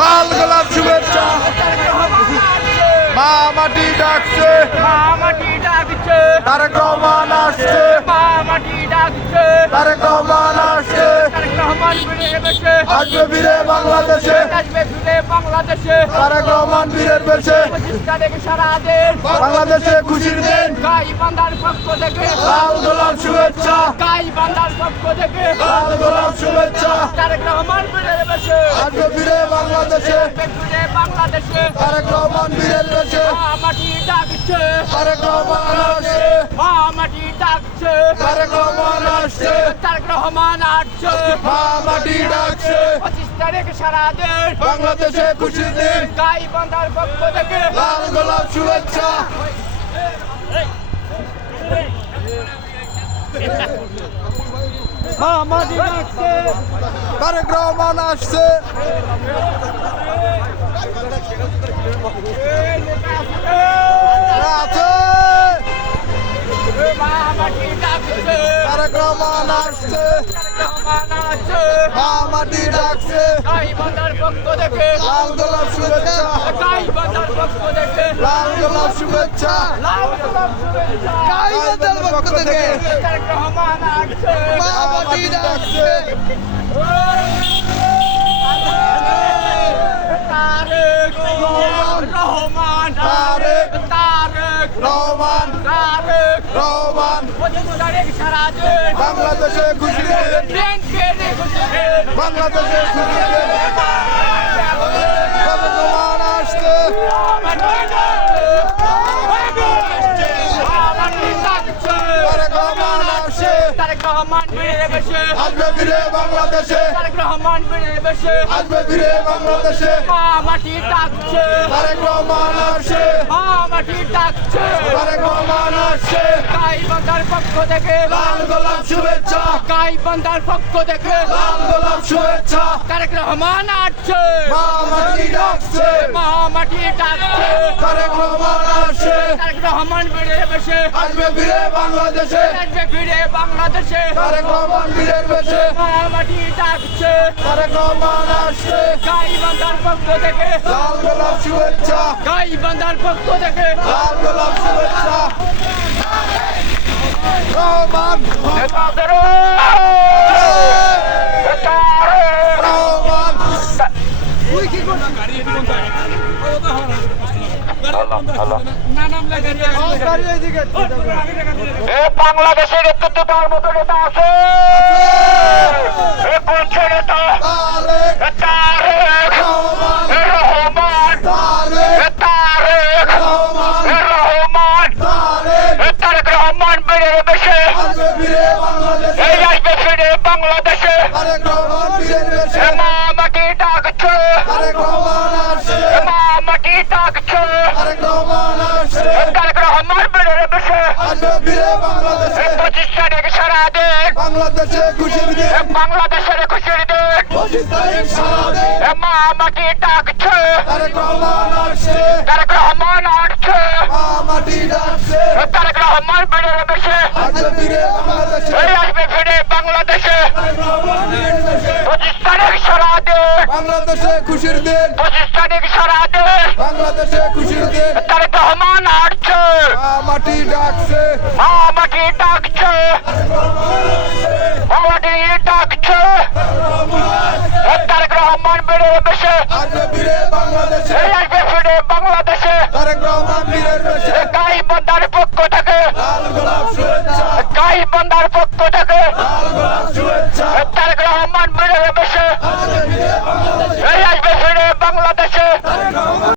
লাল গোলাপ শুভেচ্ছা। মা মাটি ডাকছে। মামাটি ডাকছে তারেক রহমান আসছে। মামাটি ডাকছে তারেক রহমান আসছে। তারেক রহমান ফিরে বেশে আসবে ফিরে বাংলাদেশে। আসবে ফিরে বাংলাদেশে তারেক রহমান বীরের বেশে তারিখ সারা দিন বাংলাদেশে খুশির দিন। গাই বান্দার পক্ষ থেকে লাল গোলাপ শুভেচ্ছা। গাই বান্দার পক্ষ থেকে লাল গোলাপ শুভেচ্ছা। তারেক রহমান ফিরে বেশে আসবে ফিরে বাংলাদেশে। ফিরে বাংলাদেশে। তারেক রহমান বীরের বেশে মামাটি ডাকছে। তারেক রহমান আসছে। মামাটি ডাকছে। তারেক রহমান আসছে। তারেক রহমান আসছে। মা মাটি ডাকছে। পঁচিশ তারিখ সারা দিন বাংলাদেশে খুশির দিন। গাই বান্দার পক্ষ থেকে লাল গোলাপ শুভেচ্ছা। মামাটি ডাকছে তারেক রহমান আসছে আছে তারেক রহমান আসছে মা মাটি ডাকছে পক্ষ থেকে লাল গোলাপ শুভেচ্ছা পক্ষ থেকে লাল গোলাপ শুভেচ্ছা লাল গোলাপ শুভেচ্ছা গাই বান্দার পক্ষ থেকে তারেক রহমান মা মাটি ডাকছে তারেক রহমান তারেক তারেক রহমান তারেক রহমান। বাংলাদেশে খুশি বাংলাদেশে খুশির দিন তারেক রহমান আসছে তারেক রহমান আসছে তারেক রহমান ফিরে বেশে আসবে ফিরে বাংলাদেশে। তারেক রহমান ফিরে বেশে আসবে ফিরে বাংলাদেশে। মাটি ডাকছে। তারেক রহমান আসছে। মাটি ডাকছে। তারেক রহমান আসছে। গাই বান্দার পক্ষ থেকে লাল গোলাপ শুভেচ্ছা। গাই বান্দার পক্ষ থেকে লাল গোলাপ শুভেচ্ছা। তারেক রহমান আসছে। মা মাটি ডাকছে। মাটি ডাকছে। তারেক রহমান আসছে। তারেক রহমান ফিরে বেশে আসবে ফিরে বাংলাদেশে। আসবে ফিরে বাংলাদেশে। তারেক রহমান বীরের বেশে মাটি ডাকছে। তারেক রহমান আসছে। গাই বান্দার পক্ষ থেকে। লাল গোলাপ শুভেচ্ছা। গাই বান্দার পক্ষ থেকে। লাল গোলাপ শুভেচ্ছা। রহমান রহমান এ বাংলাদেশের একটু তার মতো নেতা আছে। এ কোন নেতা। তারেক। রহমান। তারেক। বাংলাদেশে। বাংলাদেশে পঁচিশ তারিখ সারা দিন বাংলাদেশে এ বাংলাদেশের খুশির এ মা আমাকে ডাকছে। তারেক রহমান আসছে। তারেক রহমান আসছে। মা মাটি ডাকছে তারেক রহমান বেড়ে বেশে আসবে ফিরে বাংলাদেশে। আসবে ফিরে বাংলাদেশে। বাংলাদেশে খুশির দিন। পঁচিশ তারিখ সারা দিন বাংলাদেশে খুশির দিন। তারেক রহমান আসছে। মা মাটি ডাকছে। মা মাটি ডাকছে। আমাকে ডাকছে। এ তারেক রহমান বেড়ে বসে আর ফিরে